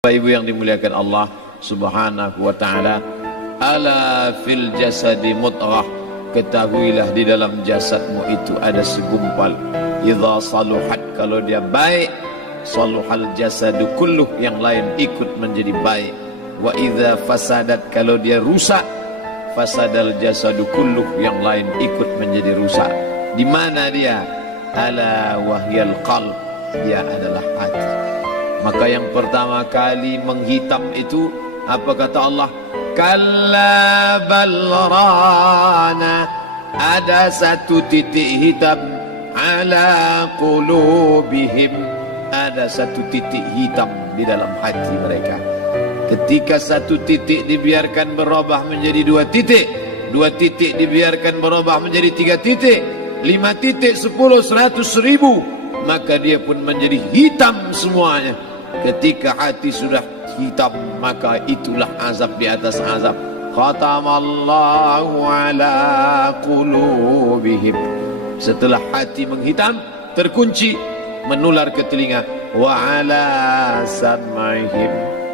Bapak Ibu yang dimuliakan Allah Subhanahu wa taala, ala fil jasadi mudghah, ketahuilah di dalam jasadmu itu ada segumpal. Idza saluhat, kalau dia baik, saluhal jasadu kulluh, yang lain ikut menjadi baik. Wa idza fasadat, kalau dia rusak, fasadal jasadu kulluh, yang lain ikut menjadi rusak. Di mana dia? Ala wahyal qalb, dia adalah hati. Maka yang pertama kali menghitam itu apa kata Allah? Kalla balrana, ada satu titik hitam. Ala qulubihim, ada satu titik hitam di dalam hati mereka. Ketika satu titik dibiarkan berubah menjadi dua titik, dua titik dibiarkan berubah menjadi tiga titik, 5 titik, 10, 100, 1000, maka dia pun menjadi hitam semuanya. Ketika hati sudah hitam, maka itulah azab di atas azab. Khatamallahu ala qulubihim. Setelah hati menghitam, terkunci, menular ke telinga. Wa ala sam'ihim.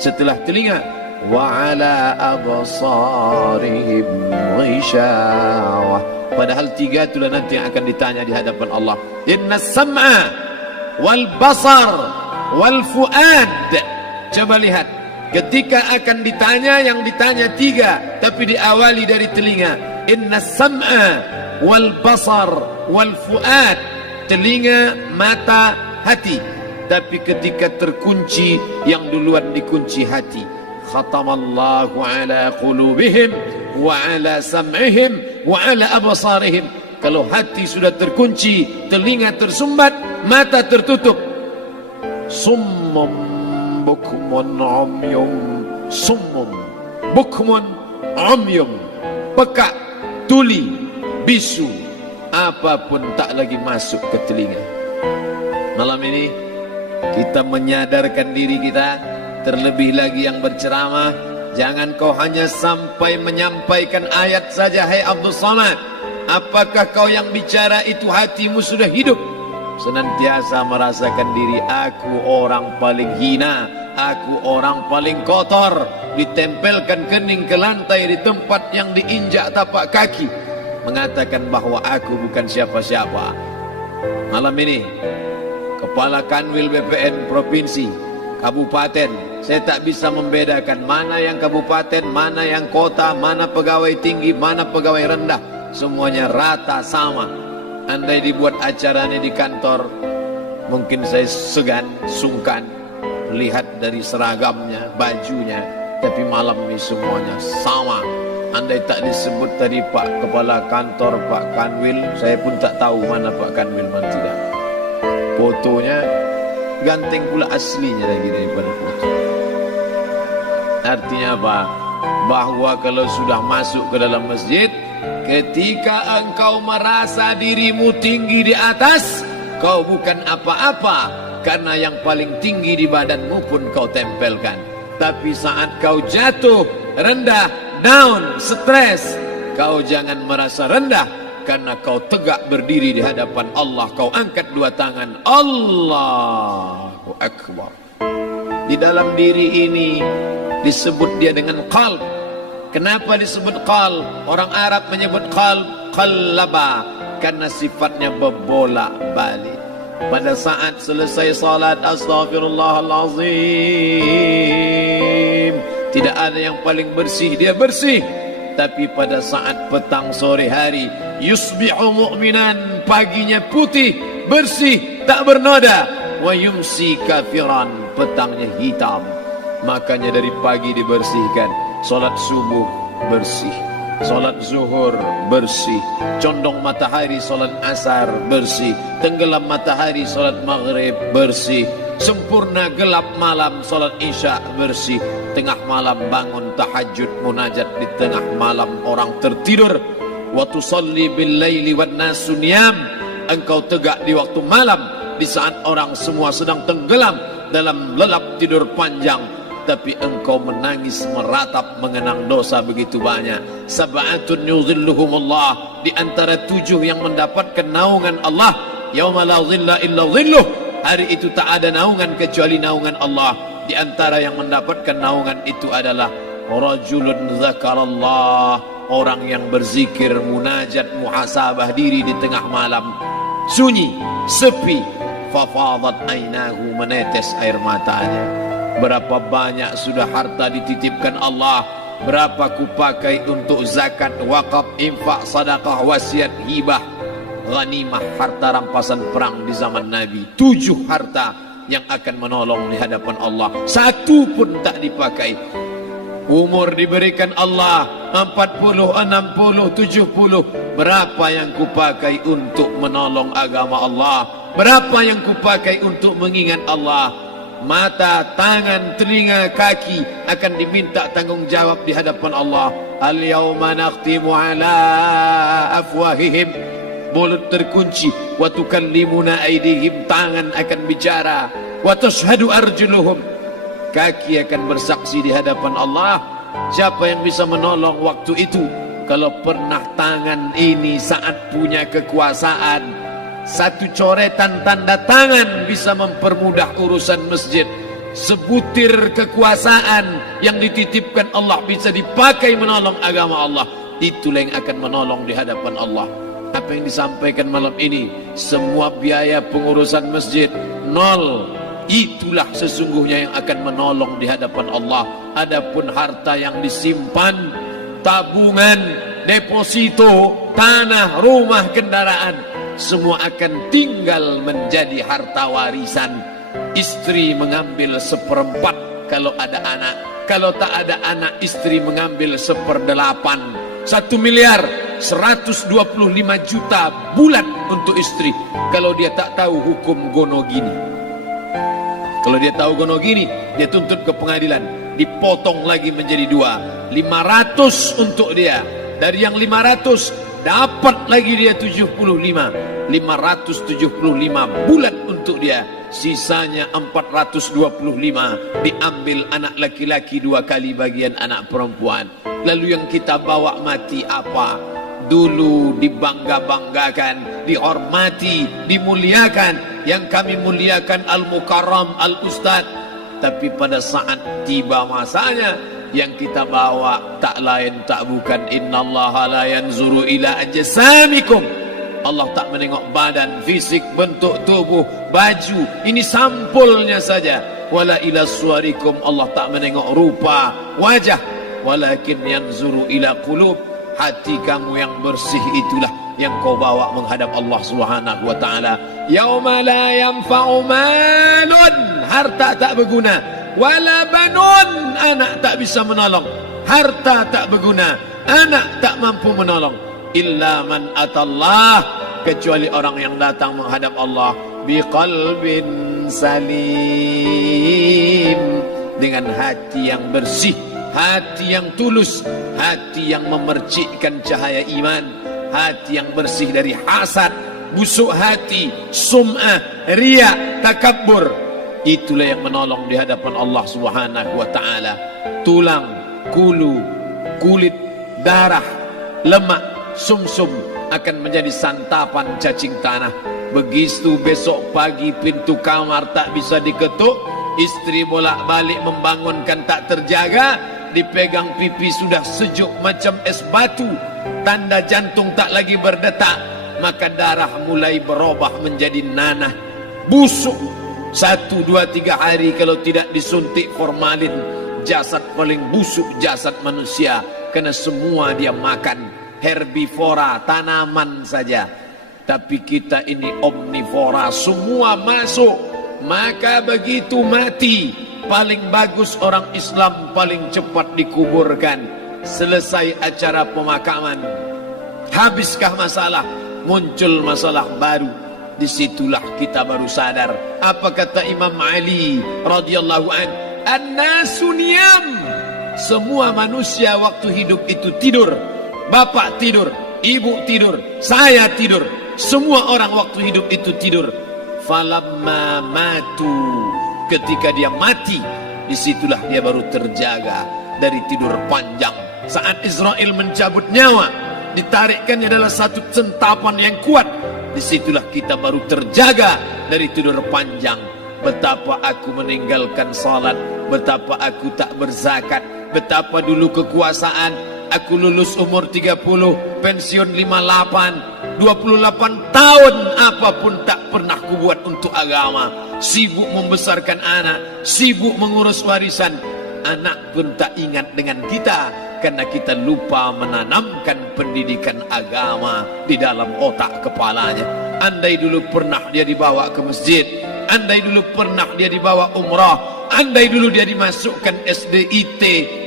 Setelah telinga, wa ala absarihim ghishawah. Padahal 3 itulah nanti yang akan ditanya di hadapan Allah. Inna sam'a wal basar wal fuad. Coba lihat, ketika akan ditanya, yang ditanya 3, tapi diawali dari telinga. Inna sam'a wal basar wal fuad, telinga, mata, hati. Tapi ketika terkunci, yang duluan dikunci hati. Khatamallahu ala qulubihim wa ala sam'ihim wa ala absarihim. Kalau hati sudah terkunci, telinga tersumbat, mata tertutup. Summum bukmun umyum, summum bukmun umyum, peka, tuli, bisu, apapun tak lagi masuk ke telinga. Malam ini kita menyadarkan diri kita, terlebih lagi yang berceramah, jangan kau hanya sampai menyampaikan ayat saja. Hai Abdul Samad, apakah kau yang bicara itu hatimu sudah hidup? Senantiasa merasakan diri, aku orang paling hina, aku orang paling kotor, ditempelkan kening ke lantai di tempat yang diinjak tapak kaki, mengatakan bahwa aku bukan siapa-siapa. Malam ini Kepala Kanwil BPN Provinsi, Kabupaten, saya tak bisa membedakan mana yang kabupaten, mana yang kota, mana pegawai tinggi, mana pegawai rendah. Semuanya rata sama. Andai dibuat acaranya di kantor, mungkin saya segan, sungkan lihat dari seragamnya, bajunya. Tapi malam ini semuanya sama. Andai tak disebut tadi Pak Kepala Kantor, Pak Kanwil, saya pun tak tahu mana Pak Kanwil, mana tidak. Fotonya ganteng pula aslinya lagi daripada foto. Artinya apa? Bahwa kalau sudah masuk ke dalam masjid, ketika engkau merasa dirimu tinggi di atas, kau bukan apa-apa, karena yang paling tinggi di badanmu pun kau tempelkan. Tapi saat kau jatuh, rendah, down, stres, kau jangan merasa rendah, karena kau tegak berdiri di hadapan Allah. Kau angkat 2 tangan, Allahu Akbar. Di dalam diri ini disebut dia dengan qalb. Kenapa disebut qalb? Orang Arab menyebut qalb qallaba, karena sifatnya berbolak-balik. Pada saat selesai salat, astaghfirullahalazim, tidak ada yang paling bersih, dia bersih. Tapi pada saat petang sore hari, yusbihu mu'minan, paginya putih, bersih, tak bernoda. Wa yumsi kafiran, petangnya hitam. Makanya dari pagi dibersihkan. Solat subuh bersih, solat zuhur bersih, condong matahari solat asar bersih, tenggelam matahari solat maghrib bersih, sempurna gelap malam solat isya bersih, tengah malam bangun tahajud munajat di tengah malam orang tertidur. Wa tusalli bil laili wan nasu niyam, engkau tegak di waktu malam di saat orang semua sedang tenggelam dalam lelap tidur panjang. Tapi engkau menangis meratap mengenang dosa begitu banyak. Sab'atun yuzilluhumullah, di antara 7 yang mendapatkan naungan Allah. Yauma la zilla illa zilluh, hari itu tak ada naungan kecuali naungan Allah. Di antara yang mendapatkan naungan itu adalah rajulun zakarallah, orang yang berzikir, munajat, muhasabah diri di tengah malam, sunyi, sepi, fafadat ainahu, menetes air matanya. Berapa banyak sudah harta dititipkan Allah, berapa kupakai untuk zakat, wakaf, infak, sedekah, wasiat, hibah, ghanimah, harta rampasan perang di zaman Nabi. 7 harta yang akan menolong di hadapan Allah, 1 pun tak dipakai. Umur diberikan Allah 40, 60, 70. Berapa yang kupakai untuk menolong agama Allah? Berapa yang kupakai untuk mengingat Allah? Mata, tangan, telinga, kaki akan diminta tanggung jawab di hadapan Allah. Al-yawma nakhtimu ala afwahihim, mulut terkunci, wa tukallimuna aydihim, tangan akan bicara, wa tashhadu arjuluhum, kaki akan bersaksi di hadapan Allah. Siapa yang bisa menolong waktu itu? Kalau pernah tangan ini saat punya kekuasaan, 1 coretan tanda tangan bisa mempermudah urusan masjid. Sebutir kekuasaan yang dititipkan Allah bisa dipakai menolong agama Allah. Itulah yang akan menolong di hadapan Allah. Apa yang disampaikan malam ini, semua biaya pengurusan masjid 0. Itulah sesungguhnya yang akan menolong di hadapan Allah. Adapun harta yang disimpan, tabungan, deposito, tanah, rumah, kendaraan, semua akan tinggal menjadi harta warisan. Istri mengambil 1/4 kalau ada anak. Kalau tak ada anak, istri mengambil 1/8. 1 miliar 125 juta bulan untuk istri. Kalau dia tak tahu hukum gonogini. Kalau dia tahu gonogini, dia tuntut ke pengadilan, dipotong lagi menjadi 2. 500 untuk dia. Dari yang 500 dapat lagi dia 75. 575 bulan untuk dia. Sisanya 425 diambil anak laki-laki 2 kali bagian anak perempuan. Lalu yang kita bawa mati apa? Dulu dibangga-banggakan, dihormati, dimuliakan. Yang kami muliakan Al-Mukarram, Al-Ustad. Tapi pada saat tiba masanya, yang kita bawa tak lain tak bukan innallaha la yanzuru ila ajsamikum. Allah tak menengok badan, fisik, bentuk tubuh, baju. Ini sampulnya saja. Wala ila suwarikum, Allah tak menengok rupa, wajah. Walakin yanzuru ila qulub. Hati kamu yang bersih itulah yang kau bawa menghadap Allah Subhanahu wa taala. Yauma la yanfa'u malun, harta tak berguna, wala banun, anak tak bisa menolong. Harta tak berguna, anak tak mampu menolong. Illa man atallah, kecuali orang yang datang menghadap Allah biqalbin salim, dengan hati yang bersih, hati yang tulus, hati yang memercikkan cahaya iman, hati yang bersih dari hasad, busuk hati, sum'ah, riya, takabbur. Itulah yang menolong di hadapan Allah Subhanahu wa taala. Tulang, kulu, kulit, darah, lemak, sumsum akan menjadi santapan cacing tanah. Begitu besok pagi pintu kamar tak bisa diketuk, istri bolak-balik membangunkan tak terjaga, dipegang pipi sudah sejuk macam es batu, tanda jantung tak lagi berdetak, maka darah mulai berubah menjadi nanah, busuk. 1, 2, 3 hari kalau tidak disuntik formalin, jasad paling busuk jasad manusia, karena semua dia makan herbivora, tanaman saja. Tapi kita ini omnivora, semua masuk. Maka begitu mati, paling bagus orang Islam paling cepat dikuburkan. Selesai acara pemakaman, habiskah masalah, muncul masalah baru. Disitulah kita baru sadar. Apa kata Imam Ali radhiyallahu an? An-nasu niyam. Semua manusia waktu hidup itu tidur. Bapak tidur, ibu tidur, saya tidur. Semua orang waktu hidup itu tidur. Falamma matu, ketika dia mati, disitulah dia baru terjaga dari tidur panjang. Saat Israel mencabut nyawa, ditarikkannya adalah satu sentapan yang kuat. Disitulah kita baru terjaga dari tidur panjang. Betapa aku meninggalkan salat, betapa aku tak berzakat, betapa dulu kekuasaan, aku lulus umur 30, pensiun 58, 28 tahun apapun tak pernah kubuat untuk agama. Sibuk membesarkan anak, sibuk mengurus warisan. Anak pun tak ingat dengan kita karena kita lupa menanamkan pendidikan agama di dalam otak kepalanya. Andai dulu pernah dia dibawa ke masjid, andai dulu pernah dia dibawa umrah, andai dulu dia dimasukkan SD IT,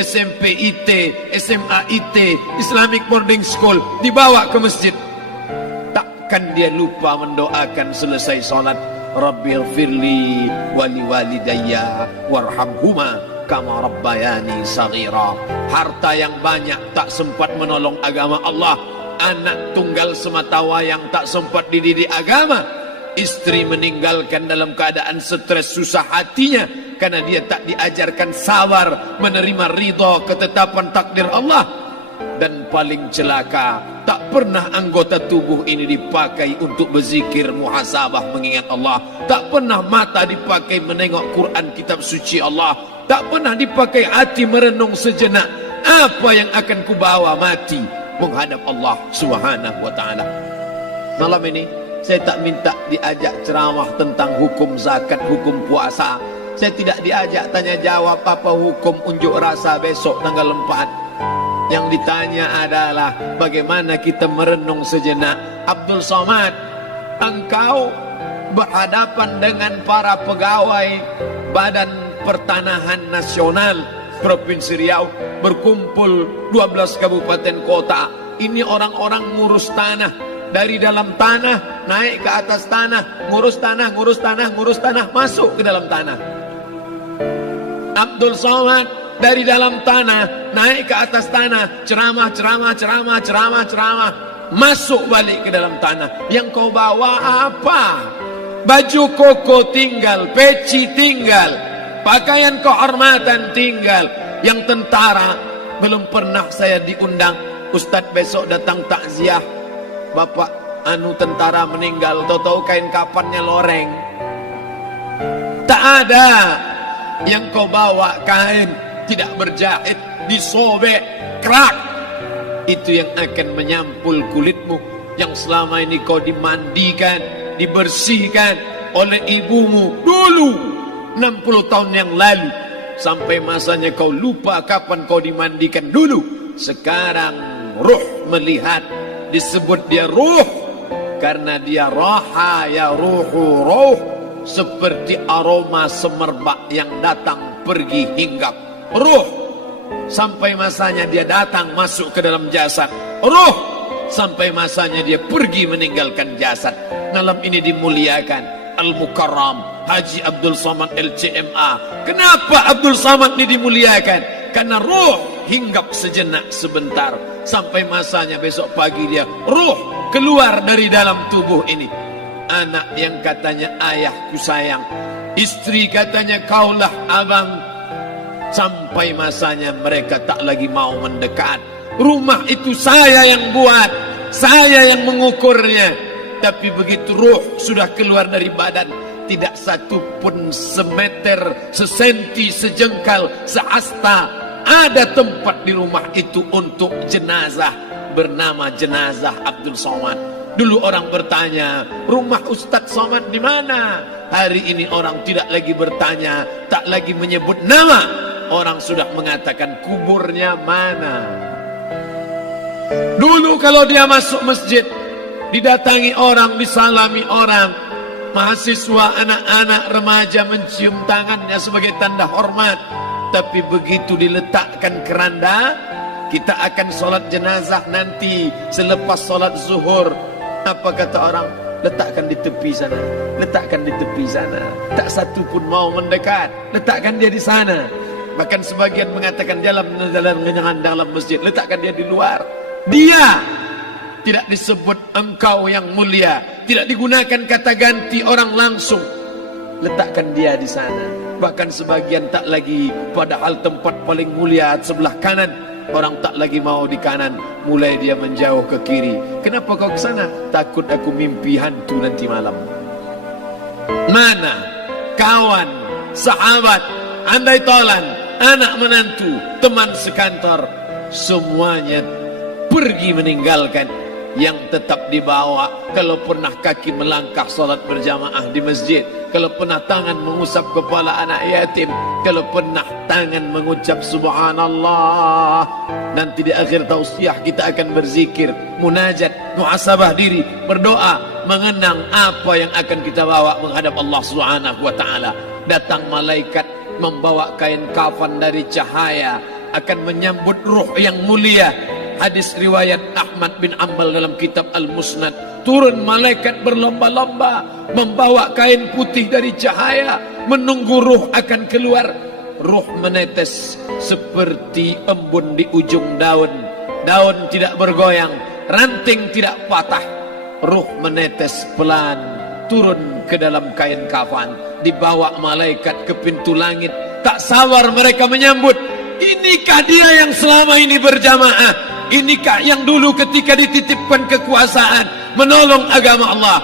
SMP IT, SMA IT, Islamic Boarding School, dibawa ke masjid, takkan dia lupa mendoakan selesai salat, Rabbighfirli wali walidayya warhamhuma kama rabbayani saghira. Harta yang banyak tak sempat menolong agama Allah. Anak tunggal semata wayang tak sempat dididik agama. Istri meninggalkan dalam keadaan stres susah hatinya karena dia tak diajarkan sabar menerima ridha ketetapan takdir Allah. Dan paling celaka, tak pernah anggota tubuh ini dipakai untuk berzikir, muhasabah, mengingat Allah. Tak pernah mata dipakai menengok Quran, kitab suci Allah. Tak pernah dipakai hati merenung sejenak, apa yang akan kubawa mati menghadap Allah Subhanahu wa ta'ala. Malam ini saya tak minta diajak ceramah tentang hukum zakat, hukum puasa. Saya tidak diajak tanya jawab apa hukum unjuk rasa besok tanggal 4. Yang ditanya adalah bagaimana kita merenung sejenak. Abdul Somad, engkau berhadapan dengan para pegawai Badan Pertanahan Nasional Provinsi Riau, berkumpul 12 kabupaten kota. Ini orang-orang ngurus tanah, dari dalam tanah naik ke atas tanah, ngurus tanah, ngurus tanah, ngurus tanah, masuk ke dalam tanah. Abdul Somad dari dalam tanah naik ke atas tanah, ceramah, masuk balik ke dalam tanah. Yang kau bawa apa? Baju koko tinggal, peci tinggal, pakaian kehormatan tinggal. Yang tentara belum pernah saya diundang. Ustadz besok datang takziah, bapak tentara meninggal, tahu-tahu kain kapannya loreng. Tak ada. Yang kau bawa kain tidak berjahit, disobek, kerak. Itu yang akan menyampul kulitmu, yang selama ini kau dimandikan, dibersihkan oleh ibumu dulu 60 tahun yang lalu. Sampai masanya kau lupa kapan kau dimandikan dulu. Sekarang ruh melihat, disebut dia ruh karena dia raha ya ruhu ruh, seperti aroma semerbak yang datang pergi hinggap. Ruh sampai masanya dia datang masuk ke dalam jasad. Ruh sampai masanya dia pergi meninggalkan jasad. Malam ini dimuliakan Al-Mukarram Haji Abdul Somad LCMA. Kenapa Abdul Somad ini dimuliakan? Karena ruh hinggap sejenak sebentar, sampai masanya besok pagi dia ruh keluar dari dalam tubuh ini. Anak yang katanya ayahku sayang, istri katanya kaulah abang, sampai masanya mereka tak lagi mau mendekat. Rumah itu saya yang buat, saya yang mengukurnya. Tapi begitu ruh sudah keluar dari badan, tidak satu pun semeter, sesenti, sejengkal, seasta ada tempat di rumah itu untuk jenazah bernama jenazah Abdul Somad. Dulu orang bertanya, rumah Ustadz Somad di mana? Hari ini orang tidak lagi bertanya, tak lagi menyebut nama. Orang sudah mengatakan kuburnya mana. Dulu kalau dia masuk masjid, didatangi orang, disalami orang. Mahasiswa, anak-anak, remaja mencium tangannya sebagai tanda hormat. Tapi begitu diletakkan keranda, kita akan sholat jenazah nanti selepas sholat zuhur. Apa kata orang? Letakkan di tepi sana, letakkan di tepi sana. Tak satu pun mau mendekat, letakkan dia di sana. Bahkan sebagian mengatakan dalam masjid, letakkan dia di luar. Dia tidak disebut engkau yang mulia, tidak digunakan kata ganti orang langsung. Letakkan dia di sana. Bahkan sebagian tak lagi, padahal tempat paling mulia sebelah kanan, orang tak lagi mau di kanan, mulai dia menjauh ke kiri. Kenapa kau ke sana? Takut aku mimpi hantu nanti malam. Mana kawan, sahabat andai tolan, anak menantu, teman sekantor, semuanya pergi meninggalkan. Yang tetap dibawa, kalau pernah kaki melangkah salat berjamaah di masjid, kalau pernah tangan mengusap kepala anak yatim, kalau pernah tangan mengucap subhanallah. Nanti di akhir tausiah kita akan berzikir, munajat, muhasabah diri, berdoa, mengenang apa yang akan kita bawa menghadap Allah Subhanahu wa taala. Datang malaikat membawa kain kafan dari cahaya, akan menyambut ruh yang mulia. Hadis riwayat Ahmad bin Ambal dalam kitab Al-Musnad, turun malaikat berlomba-lomba membawa kain putih dari cahaya, menunggu ruh akan keluar. Ruh menetes seperti embun di ujung daun. Daun tidak bergoyang, ranting tidak patah. Ruh menetes pelan turun ke dalam kain kafan, dibawa malaikat ke pintu langit. Tak sabar mereka menyambut. Inikah dia yang selama ini berjamaah? Inikah yang dulu ketika dititipkan kekuasaan menolong agama Allah?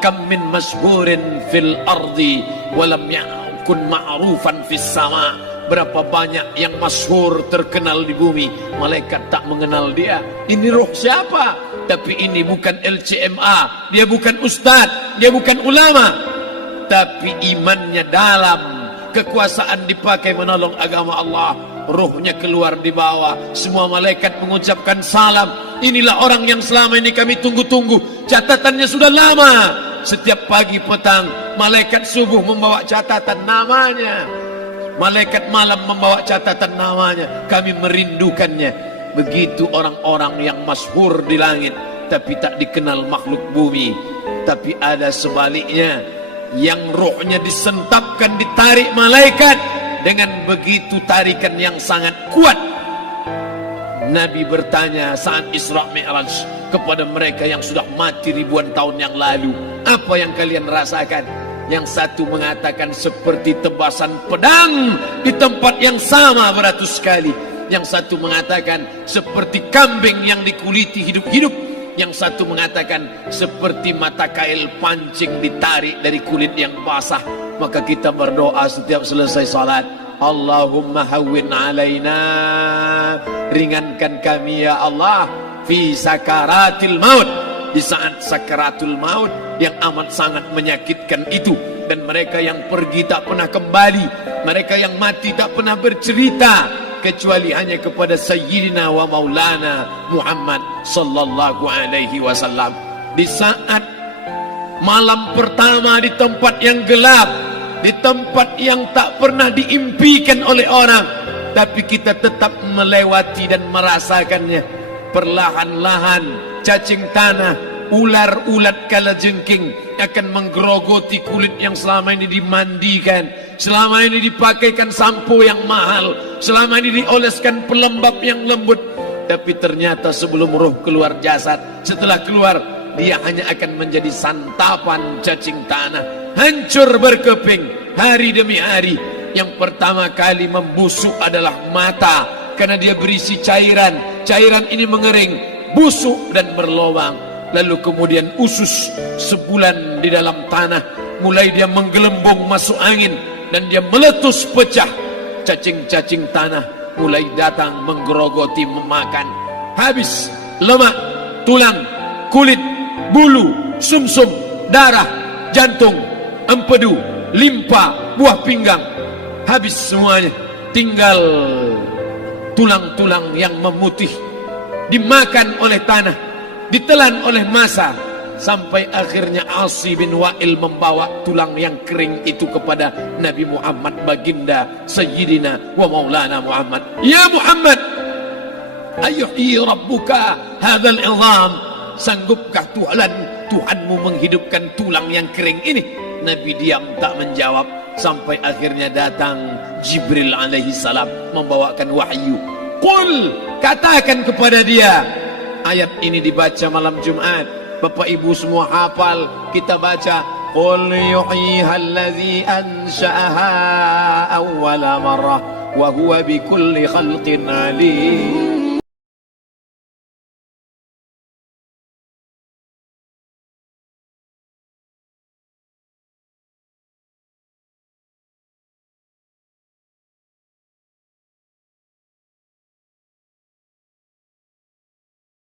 Kam min masyhurin fil ardi walam yakun ma'rufan fis sama. Berapa banyak yang masyhur terkenal di bumi, malaikat tak mengenal dia. Ini roh siapa? Tapi ini bukan LCMA, dia bukan ustadz, dia bukan ulama, tapi imannya dalam. Kekuasaan dipakai menolong agama Allah. Ruhnya keluar di bawah, semua malaikat mengucapkan salam. Inilah orang yang selama ini kami tunggu-tunggu. Catatannya sudah lama. Setiap pagi petang, malaikat subuh membawa catatan namanya, malaikat malam membawa catatan namanya. Kami merindukannya. Begitu orang-orang yang masyhur di langit, tapi tak dikenal makhluk bumi. Tapi ada sebaliknya, yang ruhnya disentapkan, ditarik malaikat dengan begitu tarikan yang sangat kuat. Nabi bertanya saat Isra Mi'raj kepada mereka yang sudah mati ribuan tahun yang lalu, apa yang kalian rasakan? Yang satu mengatakan seperti tebasan pedang di tempat yang sama beratus kali. Yang satu mengatakan seperti kambing yang dikuliti hidup-hidup. Yang satu mengatakan seperti mata kail pancing ditarik dari kulit yang basah. Maka kita berdoa setiap selesai salat, Allahumma hawwin alaina, ringankan kami ya Allah, fi sakaratil maut, di saat sakaratul maut yang amat sangat menyakitkan itu. Dan mereka yang pergi tak pernah kembali, mereka yang mati tak pernah bercerita, kecuali hanya kepada Sayyidina wa Maulana Muhammad sallallahu alaihi wasallam. Di saat malam pertama di tempat yang gelap, di tempat yang tak pernah diimpikan oleh orang, tapi kita tetap melewati dan merasakannya. Perlahan-lahan cacing tanah, ular-ulat kalajengking akan menggerogoti kulit yang selama ini dimandikan, selama ini dipakaikan sampo yang mahal, selama ini dioleskan pelembab yang lembut. Tapi ternyata sebelum roh keluar jasad, setelah keluar, dia hanya akan menjadi santapan cacing tanah, hancur berkeping hari demi hari. Yang pertama kali membusuk adalah mata, karena dia berisi cairan. Cairan ini mengering, busuk dan berlubang. Lalu kemudian usus sebulan di dalam tanah, mulai dia menggelembung masuk angin dan dia meletus pecah. Cacing-cacing tanah mulai datang menggerogoti, memakan. Habis lemak, tulang, kulit, bulu, sumsum, darah, jantung, empedu, limpa, buah pinggang. Habis semuanya, tinggal tulang-tulang yang memutih, dimakan oleh tanah, ditelan oleh massa, sampai akhirnya Asi bin Wa'il membawa tulang yang kering itu kepada Nabi Muhammad, baginda Sayyidina wa Maulana Muhammad. Ya Muhammad, ayuhi rabbuka hadzal izam, sanggupkah Tuhanmu menghidupkan tulang yang kering ini? Nabi diam tak menjawab, sampai akhirnya datang Jibril alaihi salam membawakan wahyu. Qul, katakan kepada dia. Ayat ini dibaca malam Jumat, Bapak Ibu semua hafal. Kita baca, Qul yuhyiha alladhi ansha'aha awwala marrah wa huwa bikulli khalqin alim.